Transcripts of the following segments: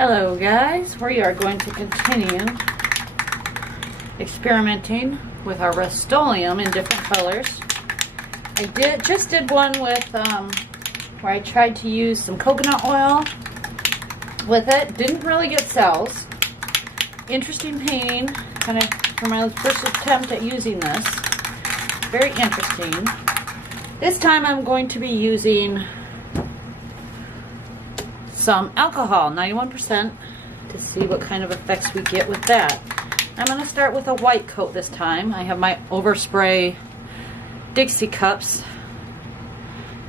Hello guys, we are going to continue experimenting with our Rustolium in different colors. I just did one with where I tried to use some coconut oil with it. Didn't really get cells. Interesting painting, kind of for my first attempt at using this. Very interesting. This time I'm going to be using some alcohol, 91%, to see what kind of effects we get with that. I'm going to start with a white coat this time. I have my overspray Dixie cups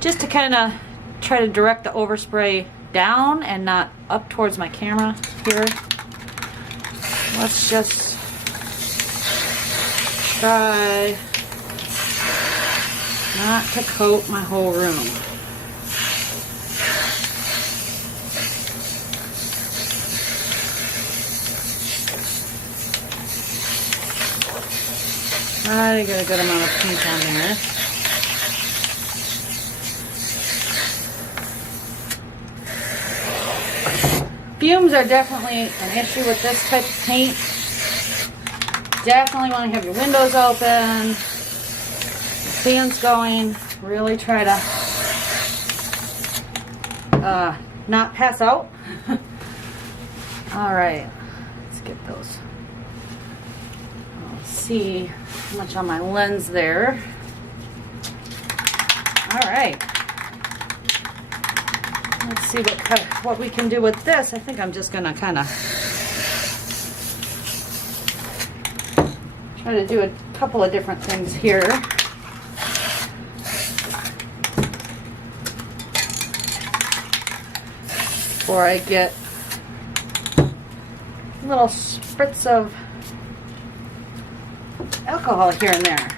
just to kind of try to direct the overspray down and not up towards my camera here. Let's just try not to coat my whole room. I got a good amount of paint on there. Fumes are definitely an issue with this type of paint. Definitely want to have your windows open, the fans going. Really try to not pass out. All right, let's get those. Let's see how much on my lens there. All right. Let's see what we can do with this. I think I'm just going to kind of try to do a couple of different things here. Before I get little spritz of alcohol here and there.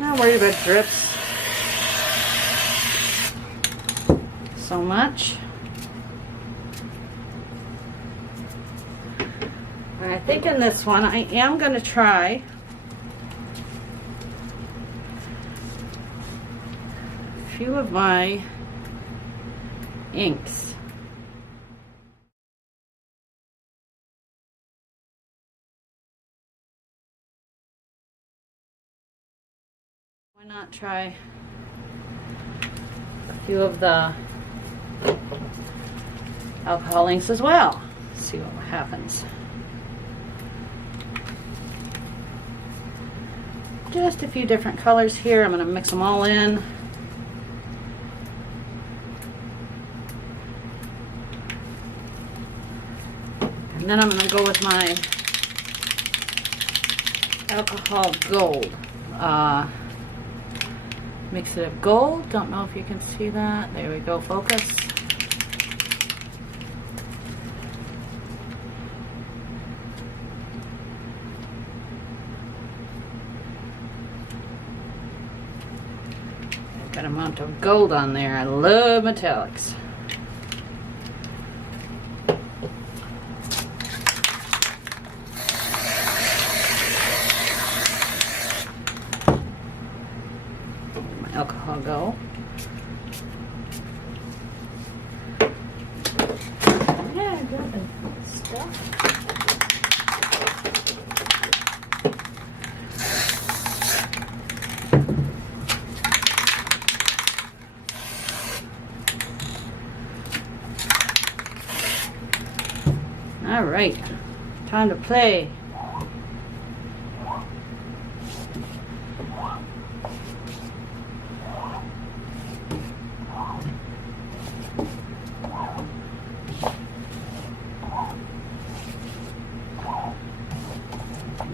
Not worried about drips so much. I think in this one I am going to try a few of my inks. Why not try a few of the alcohol inks as well? See what happens. Just a few different colors here. I'm going to mix them all in. And then I'm going to go with my alcohol gold. Mix it of gold. Don't know if you can see that. There we go. Focus. Good amount of gold on there. I love metallics. Let my alcohol go. Yeah, good stuff. All right, time to play.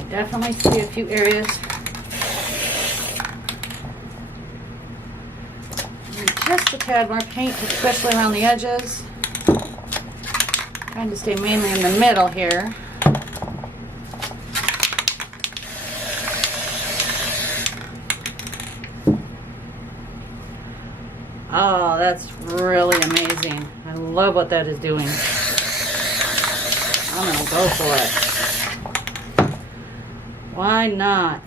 Definitely see a few areas. And just a tad more paint, especially around the edges. Trying to stay mainly in the middle here. Oh, that's really amazing. I love what that is doing. I'm gonna go for it. Why not?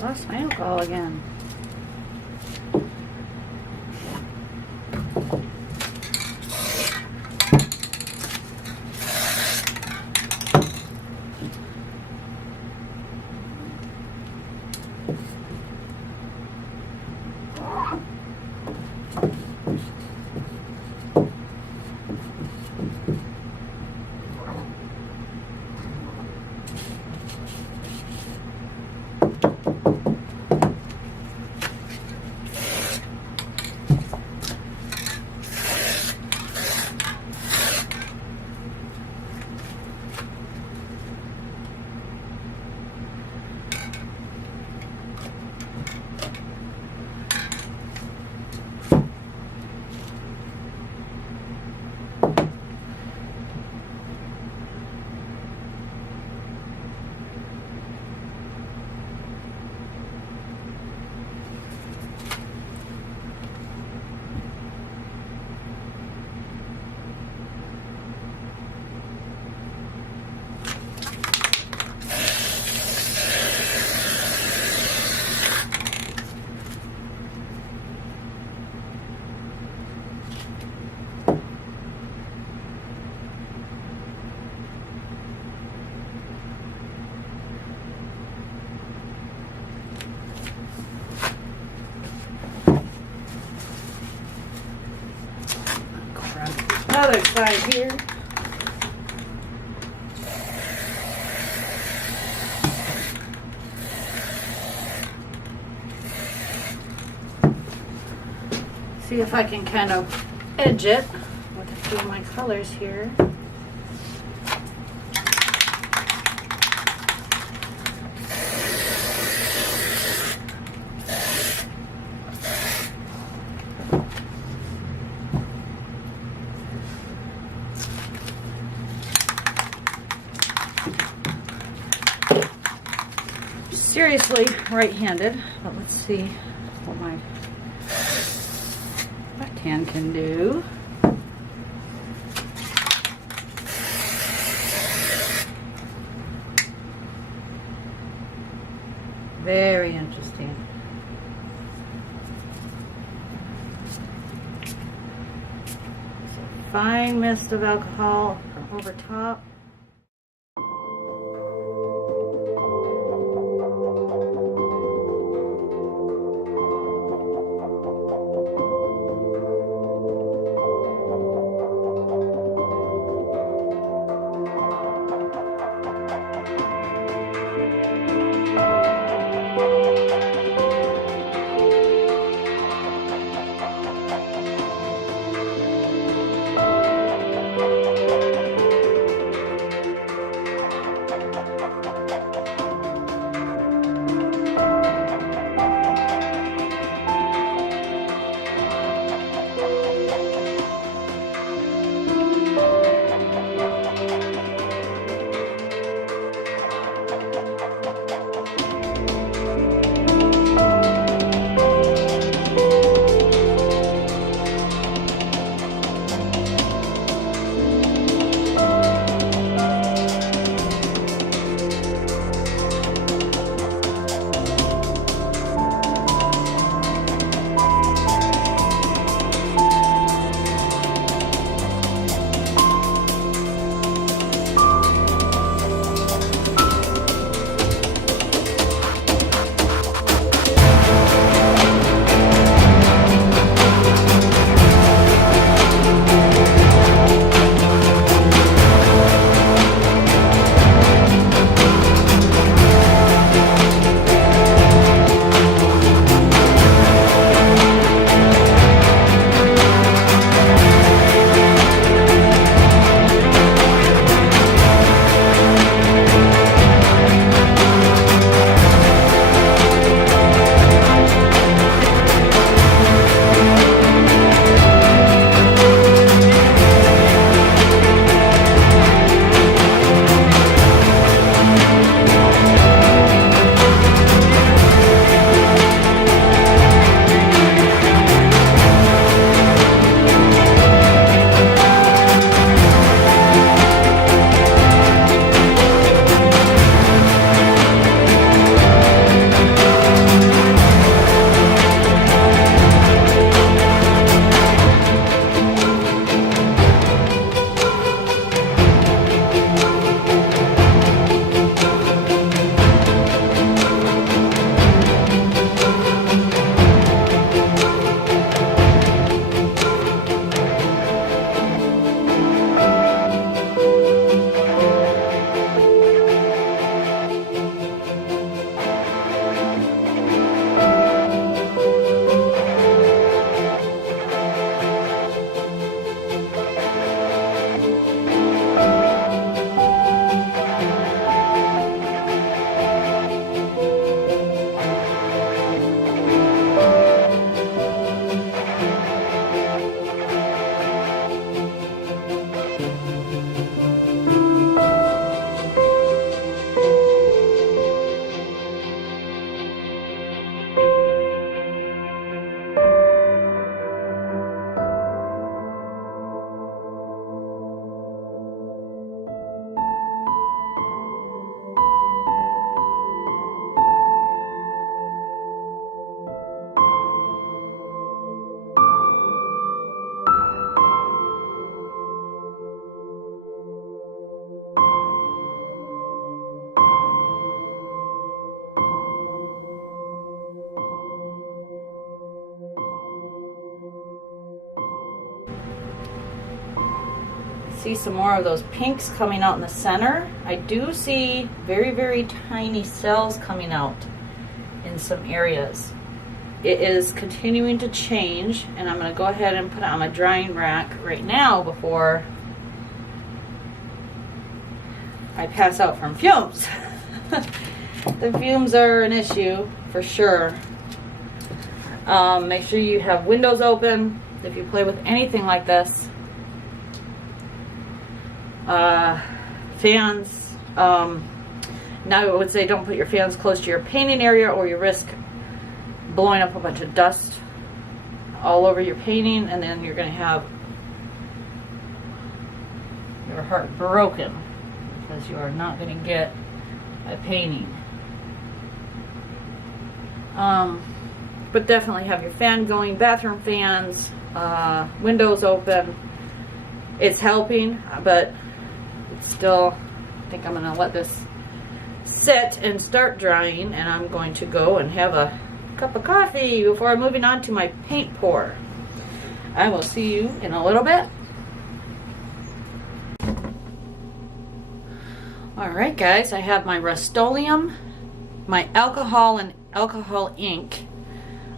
Lost my alcohol again. Other side here. See if I can kind of edge it with a few of my colors here. Seriously right-handed, but let's see what my left hand can do. Very interesting. So fine mist of alcohol from over top. see some more of those pinks coming out in the center. I do see very, very tiny cells coming out in some areas. It is continuing to change, and I'm going to go ahead and put it on my drying rack right now before I pass out from fumes. The fumes are an issue for sure. Make sure you have windows open if you play with anything like this. Fans. Now I would say don't put your fans close to your painting area, or you risk blowing up a bunch of dust all over your painting, and then you're going to have your heart broken because you are not going to get a painting. But definitely have your fan going, bathroom fans, windows open. It's helping, but it's still, I think I'm going to let this sit and start drying, and I'm going to go and have a cup of coffee before I'm moving on to my paint pour. I will see you in a little bit. Alright guys, I have my Rustolium, my alcohol and alcohol ink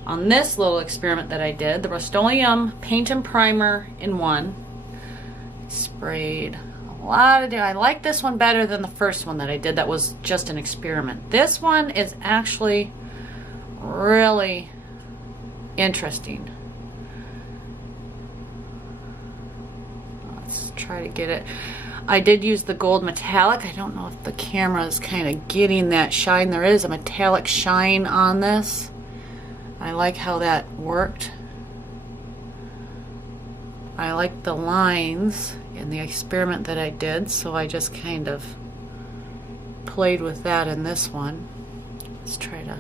on this little experiment that I did. The Rustolium paint and primer in one. Sprayed a lot of, I like this one better than the first one that I did that was just an experiment. This one is actually really interesting. Let's try to get it. I did use the gold metallic. I don't know if the camera is kind of getting that shine. There is a metallic shine on this. I like how that worked. I like the lines in the experiment that I did, so I just kind of played with that in this one. Let's try to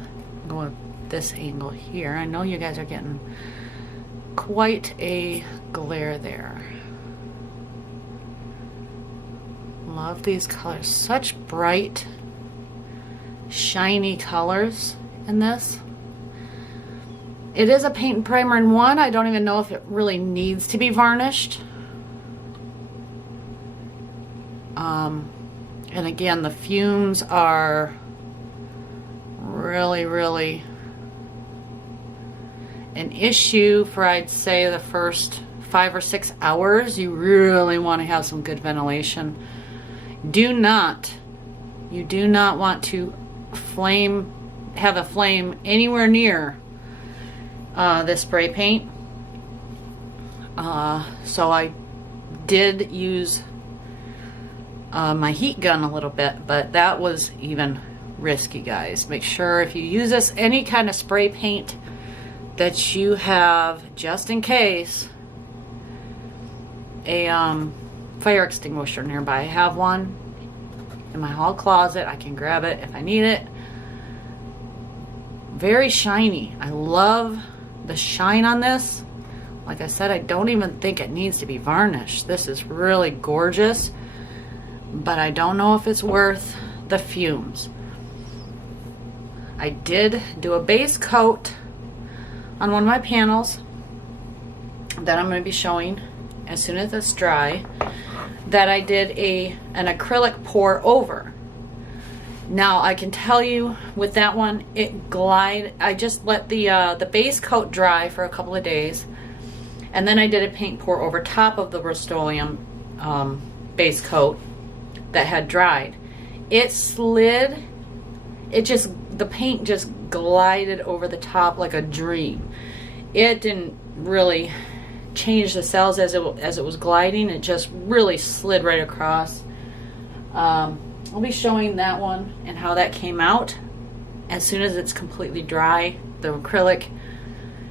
go at this angle here. I know you guys are getting quite a glare there. Love these colors. Such bright, shiny colors in this. It is a paint and primer in one. I don't even know if it really needs to be varnished. And again, the fumes are really an issue for, I'd say, the first 5 or 6 hours. You really want to have some good ventilation. You do not want to have a flame anywhere near this spray paint. So I did use my heat gun a little bit, but that was even risky, guys. Make sure if you use this, any kind of spray paint, that you have, just in case, a fire extinguisher nearby. I have one in my hall closet. I can grab it if I need it. Very shiny. I love the shine on this. Like I said, I don't even think it needs to be varnished. This is really gorgeous, but I don't know if it's worth the fumes. I did do a base coat on one of my panels that I'm going to be showing as soon as it's dry, that I did an acrylic pour over. Now I can tell you with that one, I just let the base coat dry for a couple of days, and then I did a paint pour over top of the Rustolium base coat that had dried. It slid, the paint just glided over the top like a dream. It didn't really change the cells as it was gliding. It just really slid right across. I'll be showing that one and how that came out as soon as it's completely dry. The acrylic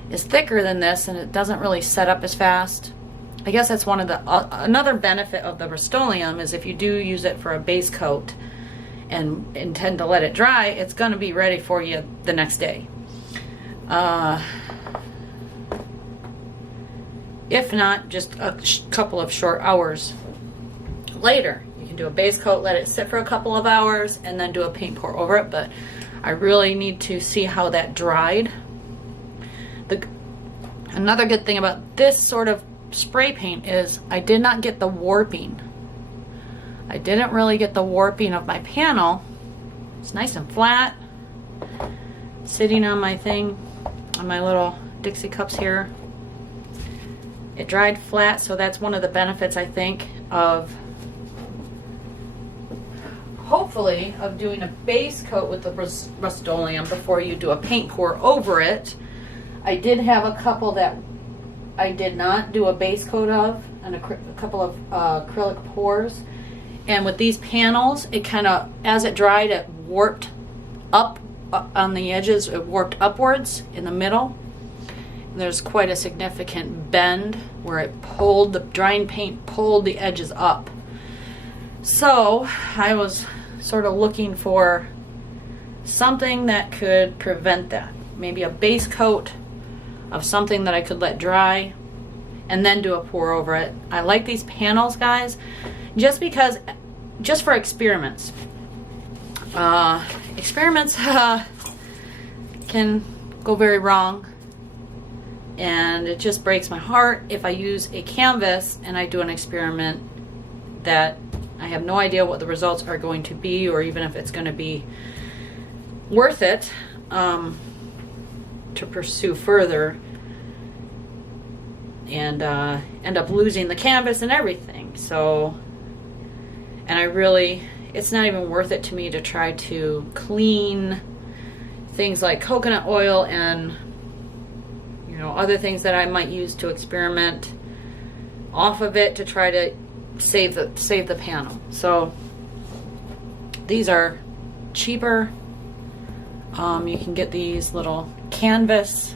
is thicker than this, and it doesn't really set up as fast. I guess that's one of the another benefit of the Rustolium is if you do use it for a base coat and intend to let it dry, it's going to be ready for you the next day. If not, just a couple of short hours later. You can do a base coat, let it sit for a couple of hours, and then do a paint pour over it, but I really need to see how that dried. Another good thing about this sort of spray paint is I did not get the warping. I didn't really get the warping of my panel. It's nice and flat, sitting on my thing, on my little Dixie cups here. It dried flat, so that's one of the benefits, I think, of hopefully of doing a base coat with the Rustolium before you do a paint pour over it. I did have a couple that I did not do a base coat of, and a couple of acrylic pours. And with these panels, it kind of, as it dried, it warped up on the edges. It warped upwards in the middle. There's quite a significant bend where it pulled, the drying paint pulled the edges up. So I was sort of looking for something that could prevent that. Maybe a base coat of something that I could let dry and then do a pour over it. I like these panels, guys, just for experiments. Experiments can go very wrong, and it just breaks my heart if I use a canvas and I do an experiment that I have no idea what the results are going to be, or even if it's going to be worth it to pursue further, and end up losing the canvas and everything. So, and I really, it's not even worth it to me to try to clean things like coconut oil and, you know, other things that I might use to experiment off of it to try to save the panel. So these are cheaper. You can get these little canvas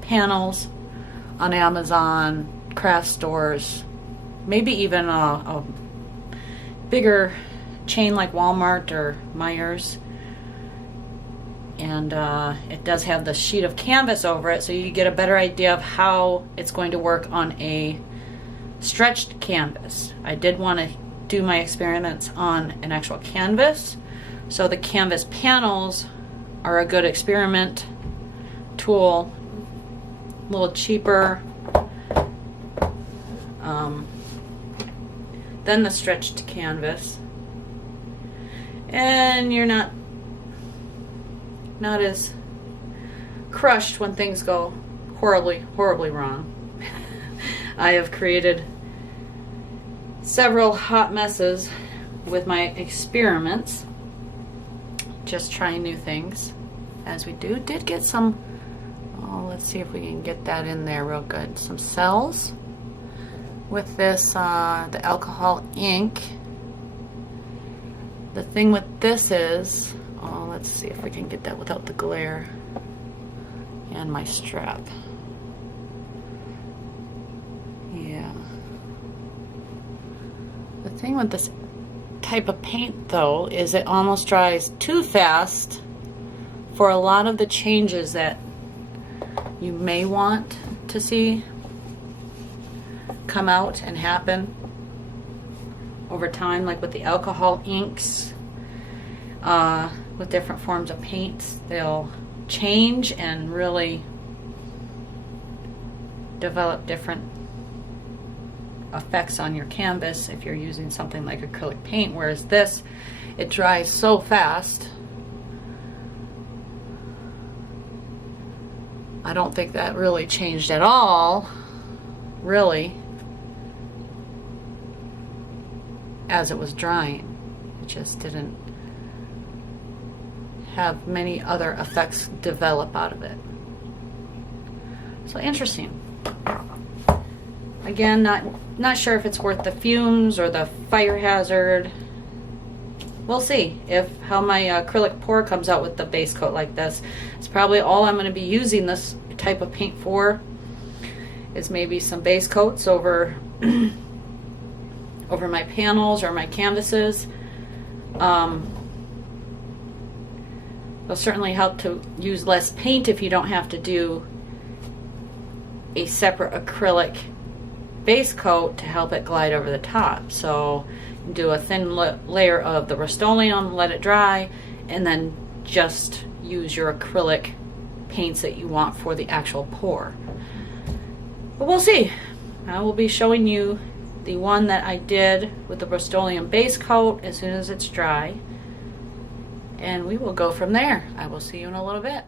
panels on Amazon, craft stores, maybe even a bigger chain like Walmart or Myers. And it does have the sheet of canvas over it, so you get a better idea of how it's going to work on a stretched canvas. I did want to do my experiments on an actual canvas, so the canvas panels are a good experiment tool, a little cheaper than the stretched canvas, and you're not as crushed when things go horribly wrong. I have created several hot messes with my experiments, just trying new things as we do. Did get some, oh, let's see if we can get that in there real good. Some cells with this, the alcohol ink. The thing with this is, oh, let's see if we can get that without the glare, and my strap. Yeah. The thing with this type of paint, though, is it almost dries too fast for a lot of the changes that you may want to see come out and happen over time, like with the alcohol inks, with different forms of paints. They'll change and really develop different effects on your canvas if you're using something like acrylic paint, whereas this, it dries so fast. I don't think that really changed at all, really, as it was drying. It just didn't have many other effects develop out of it. So interesting. Again, not sure if it's worth the fumes or the fire hazard. We'll see how my acrylic pour comes out with the base coat like this. It's probably all I'm going to be using this type of paint for, is maybe some base coats over over my panels or my canvases. It'll certainly help to use less paint if you don't have to do a separate acrylic base coat to help it glide over the top. So do a thin layer of the Rustolium, let it dry, and then just use your acrylic paints that you want for the actual pour. But we'll see. I will be showing you the one that I did with the Rustolium base coat as soon as it's dry. And we will go from there. I will see you in a little bit.